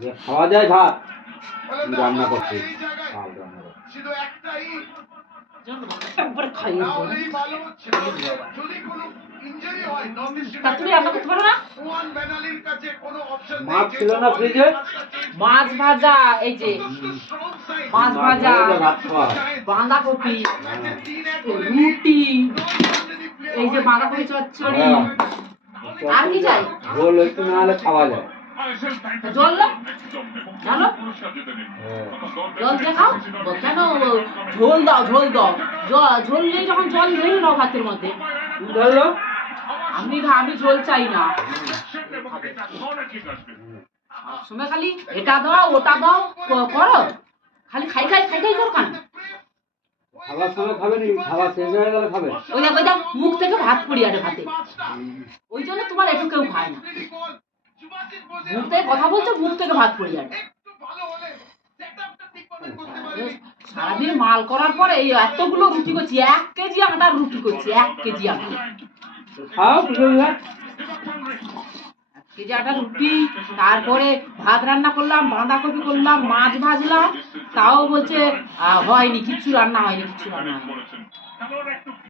যে খাওয়া যায় ভাত রান্না করছি শুধু একটাই একবার খাইয়ে দেবো। তাহলেই ভালো হচ্ছে। যদি কোনো ইনজুরি হয় নর্থ ইস্ট তা তুমি রান্না করতে পারো না? ওয়ান বেনালির কাছে কোনো অপশন নেই। মাছ ছিল না ফ্রিজে? মাছ ভাজা, এই যে মাছ ভাজা, ভাত খাওয়া বাঁধাকপি, রুটি, এই যে বাঁধাকপি চচ্চড়ি, আর কি চাই? ঝোল একটু না হলে খাওয়া যায়। জল দাও, জানো জল দেখাও। কেন ঝোল দাও, ঝোল দাও, ঝোল নেই যখন জল ঢেলে নাও ভাতের মধ্যে। ধরলো আমি ঝোল চাই না। সময় খালি এটা দাও ওটা দাও করো, খালি খাই খাই খাই খাই করো কেন? খাবার সময় খাবে নি, খাবার শেষ হয়ে গেলে খাবে। ওই দেখ মুখ থেকে ভাত পড়ি আরে ভাতে, ওই জন্য তোমার একটু কেউ খায় না। মুখ থেকে কথা বলছো, মুখ থেকে ভাত পড়ি আরে। সারাদিন মাল করার পরে এই এতগুলো রুটি করছি, 1 কেজি আটার রুটি করছি, 1 কেজি আটা। খাও কেজি আটার রুটি, তারপরে ভাত রান্না করলাম, বাঁধাকপি করলাম, মাছ ভাজলাম, তাও বলছে হয়নি, কিচ্ছু রান্না হয়নি, কিচ্ছু রান্না হয়নি।